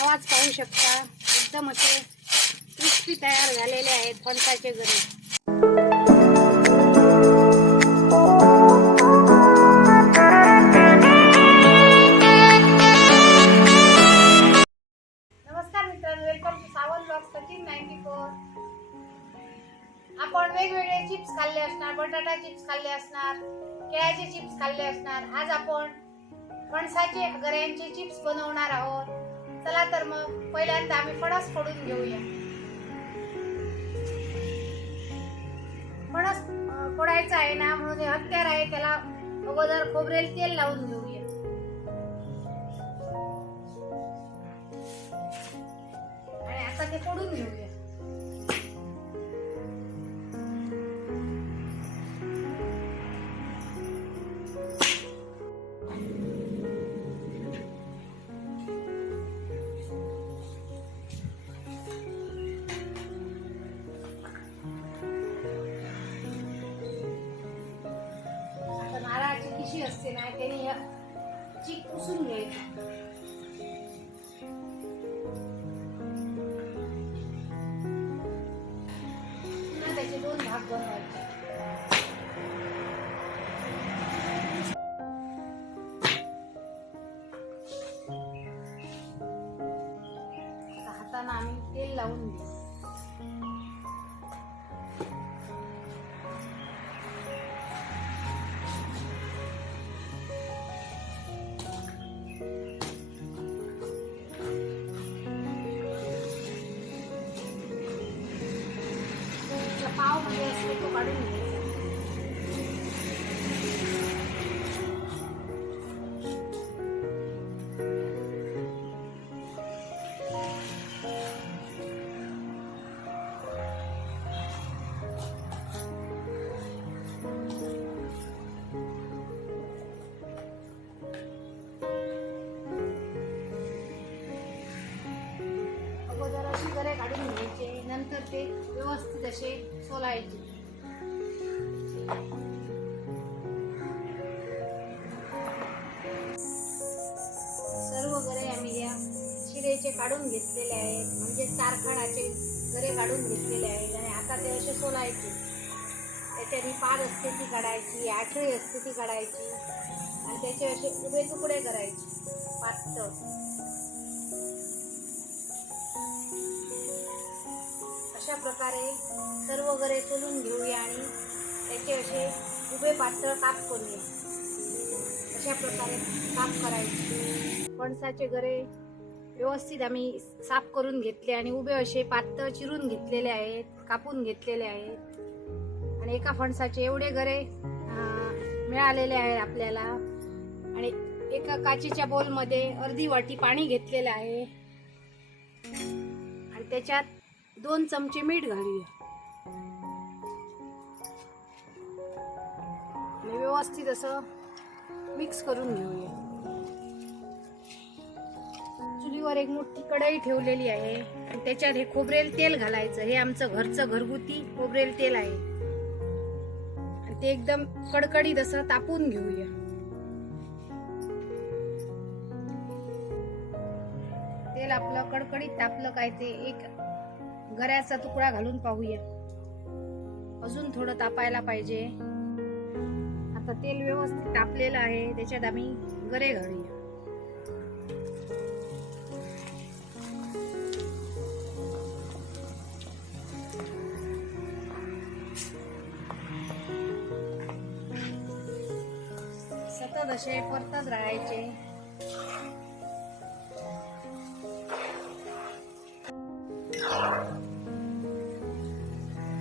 आवाज पाहू शकता. एकदम असे क्रिस्पी तयार झालेले आहेत फणसाचे गरे नमस्कार आपण वेगवेगळे चिप्स खाल्ले असणार बटाटा चिप्स खाल्ले असणार केळ्याचे चिप्स खाल्ले असणार. आज आपण फणसाचे गऱ्यांचे चिप्स बनवणार आहोत. चला तर मग पहिल्यांदा आम्ही फणस फोडून घेऊया. फणस फोडायचा आहे ना म्हणून हत्यार आहे त्याला अगोदर खोबरेल तेल लावून घेऊया. आणि आता ते फोडून घेऊया. आता हाताने आम्ही तेल लावून घेऊ त्याचा पावमध्ये असतो तो काढून ते व्यवस्थित असे सोलायचे. सर्व गरे आम्ही या शिरेचे काढून घेतलेले आहेत म्हणजे चारखणाचे गरे काढून घेतलेले आहेत आणि आता ते असे सोलायचे. त्याच्यानी पाद असते ती काढायची आठळी असते ती काढायची आणि त्याचे असे उभे तुकडे करायचे पातळ. अशा प्रकारे सर्व गरे सोलून घेऊया आणि त्याचे असे उभे पातळ काप करूया. अशा प्रकारे काप करायचे. फणसाचे गरे व्यवस्थित आम्ही साफ करून घेतले आणि उभे असे पातळ चिरून घेतलेले आहेत कापून घेतलेले आहेत. आणि एका फणसाचे एवढे गरे मिळालेले आहेत आपल्याला. आणि एका काचेच्या बोलमध्ये अर्धी वाटी पाणी घेतलेलं आहे. आणि त्याच्यात दोन चमचे मीठ घालूया. व्यवस्थित असं मिक्स करून घेऊया. चुलीवर एक मोठी कढई ठेवलेली आहे. आणि त्याच्यात हे खोबरेल तेल घालायचं. हे आमचं घरचं घरगुती खोबरेल तेल आहे. आणि ते एकदम कडकडीत असं तापून घेऊया. तेल आपलं कडकडीत तापलं काय ते एक गऱ्याचा तुकडा घालून पाहूया. अजून थोडं तापायला पाहिजे. आता तेल व्यवस्थित तापलेलं आहे त्याच्यात आम्ही गरे घालूया. सतत असे परतत राहायचे.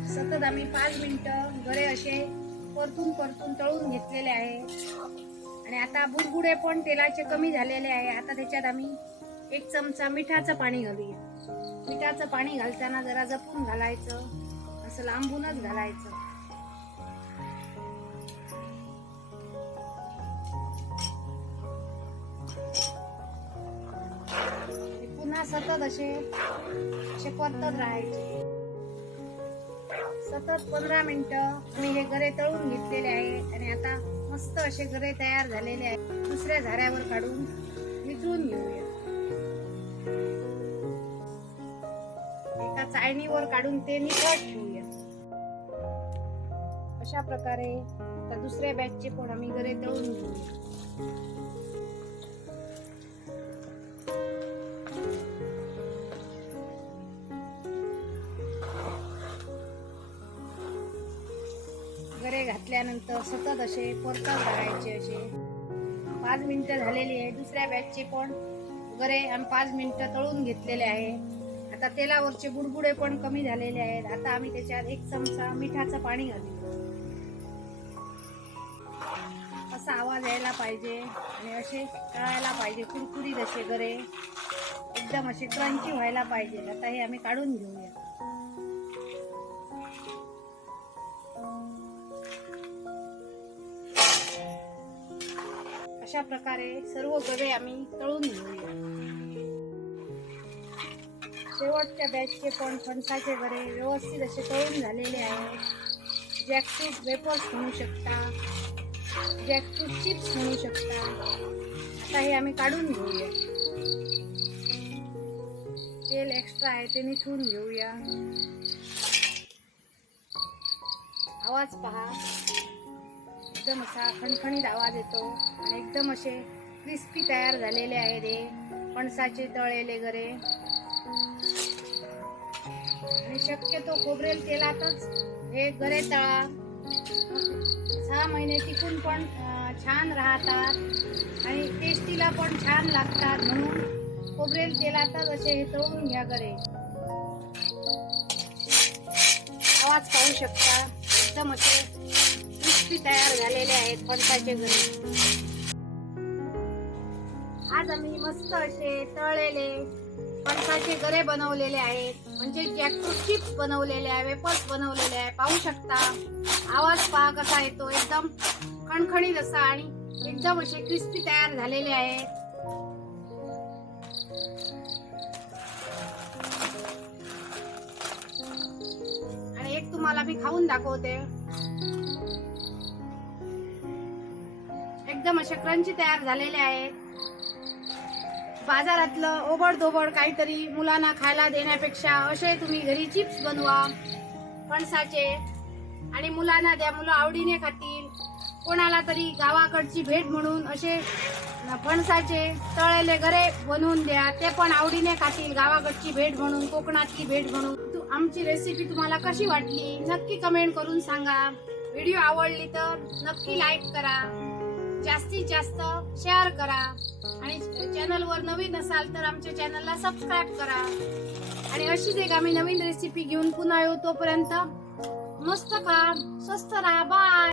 सतत आम्ही पाच मिनटं गरे असे परतून परतून तळून घेतलेले आहे. आणि आता बुरगुडे पण तेलाचे कमी झालेले आहे. आता त्याच्यात आम्ही एक चमचा मिठाचं पाणी घालूया. मिठाचं पाणी घालताना जरा जपून घालायचं. असं लांबूनच घालायचं. पुन्हा सतत असे असे परतत राहायचे. सतत पंधरा मिनिटं मी हे गरे तळून घेतलेले आहे आणि आता मस्त असे गरे तयार झालेले आहेत. दुसऱ्या झाऱ्यावर काढून विचरून घेऊया. एका चाळणीवर काढून ते निकट ठेवूया. अशा प्रकारे आता दुसऱ्या बॅचचे पण आम्ही गरे तळून घेऊया. गरे घातल्यानंतर सतत असे परतत घालायचे असे. पाच मिनटं झालेली आहे. दुसऱ्या बॅचचे पण गरे आम्ही पाच मिनटं तळून घेतलेले आहे. आता तेलावरचे बुडबुडे पण कमी झालेले आहेत. आता आम्ही त्याच्यात एक चमचा मिठाचं पाणी घालू असा आवाज यायला पाहिजे आणि असे तळायला पाहिजे. कुरकुरीत असे गरे. एकदम असे क्रंची व्हायला पाहिजे. आता हे आम्ही काढून घेऊया. अशा प्रकारे सर्व गवे आम्ही तळून घेऊया. शेवटच्या बॅचचे पण फणसाचे गरे व्यवस्थित असे तळून झालेले आहेत. जॅकफ्रूट वेपर्स म्हणू शकता. जॅकफ्रूट चिप्स म्हणू शकता. आता हे आम्ही काढून घेऊया. तेल एक्स्ट्रा आहे ते निथून घेऊया. आवाज पहा. एकदम असा खणखणीत आवाज येतो आणि एकदम असे क्रिस्पी तयार झालेले आहेत हे फणसाचे तळलेले गरे आणि शक्यतो खोबरेल तेलातच हे गरे तळा. सहा महिने टिकून पण छान राहतात आणि टेस्टीला पण छान लागतात म्हणून खोबरेल तेलातच असे हे तळून घ्या गरे. आवाज पाहू शकता. एकदम असे क्रिस्पी तयार झालेले आहेत फणसाचे गरे आज आम्ही मस्त असे तळलेले फणसाचे गरे बनवलेले आहेत. म्हणजे जॅकफ्रूट चिप्स बनवलेले आहे वेपर्स बनवलेले आहे. पाहू शकता आवाज पहा कसा येतो. एकदम खणखणीत असा आणि एकदम असे क्रिस्पी तयार झालेले आहेत आणि एक तुम्हाला मी खाऊन दाखवते. एकदम असे क्रंची तयार झालेले आहेत बाजारातलं ओबड काहीतरी मुलांना खायला देण्यापेक्षा असे तुम्ही घरी चिप्स बनवा फणसाचे. आणि मुलांना द्या मुलं आवडीने खातील. कोणाला तरी गावाकडची भेट म्हणून असे फणसाचे तळलेले गरे बनवून द्या. ते पण आवडीने खातील गावाकडची भेट म्हणून कोकणातली भेट म्हणून. तू- आमची रेसिपी तुम्हाला कशी वाटली? नक्की कमेंट करून सांगा. व्हिडिओ आवडली तर नक्की लाईक करा. जास्तीत जास्त शेअर करा. आणि चॅनलवर नवीन असाल तर आमच्या चॅनलला सबस्क्राईब करा. आणि अशीच एक आम्ही नवीन रेसिपी घेऊन पुन्हा येऊ तोपर्यंत मस्त खा स्वस्त राहा. बाय